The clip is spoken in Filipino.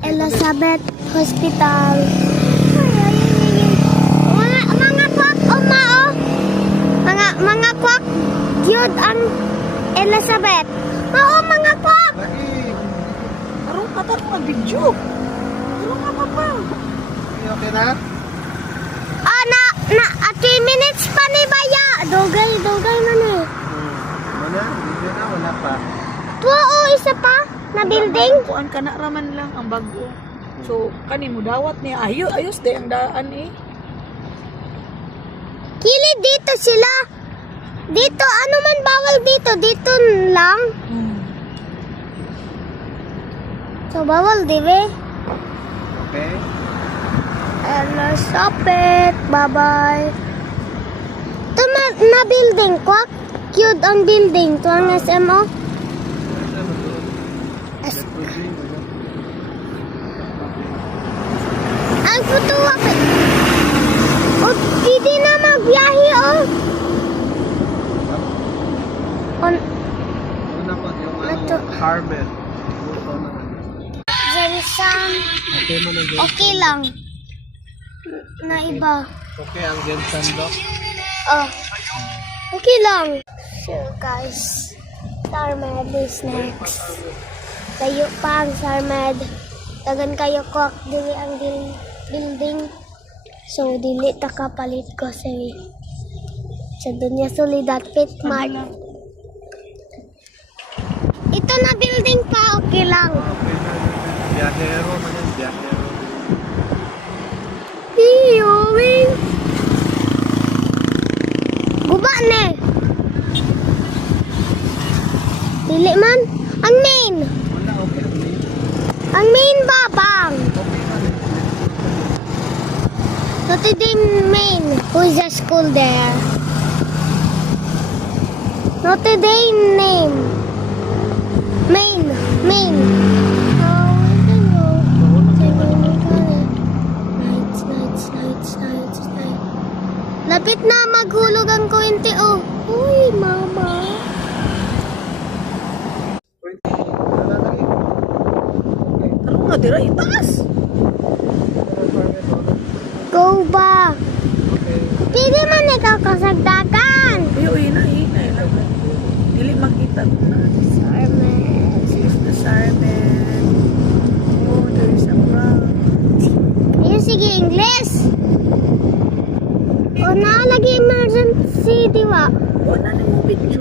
Elizabeth Hospital. Mga kwak o mao. Mga kwak yun ang Elizabeth. Oo, mga kwak. Karong ka tayo mag-video. Karong ka pa. Okay na? Na 3 minutes pa ni Baya. Dugay man eh. Wala, video na, wala pa. Oo, isa pa na building. Kuan ka na raman lang ang bago. So, kani mo dawat niya. Ayos de ang daan eh. Kilid dito sila. Dito, ano man bawal dito? Dito lang. So, bawal, di ba? Okay? Elizabeth, bye-bye. Ito na building, kwak. Cute ang building. Ito ang SMO. Ang putuwa pa. O, hindi na magbiyahe, oh. Una po yung Ito. harbor. Jensen, Okay mo na Jensen. okay lang. Na iba. Okay ang Jensen Doc. Oh, okay lang. So guys, Sarmed is next. Tayo pa ang Sarmed. Tagan kayo kwak dili ang building. So dili ta kapalit ko sa Dunya Soledad Pit Mart. Ito na building pa, okay lang. Okay na. Biyahero man yan, biyahero. Iyowing. Guba ne. Dili man. Ang main. Wala, okay. Ang main babang. Okay man. Notre Dame main. Who is the school there? Notre Dame name. Main. Nights. Lapit na maghulog ang kwente, oh. Uy, mama. Karong nga dira itaas. Go ba? Okay. Pwede man ikaw kasagdagan. Uy, na. Dili makita na. Sarmed. This is the Sarmen. Oh, there is a crowd. Ayun, sige, English. O, nalagi emergency, di ba? Wala na mo video.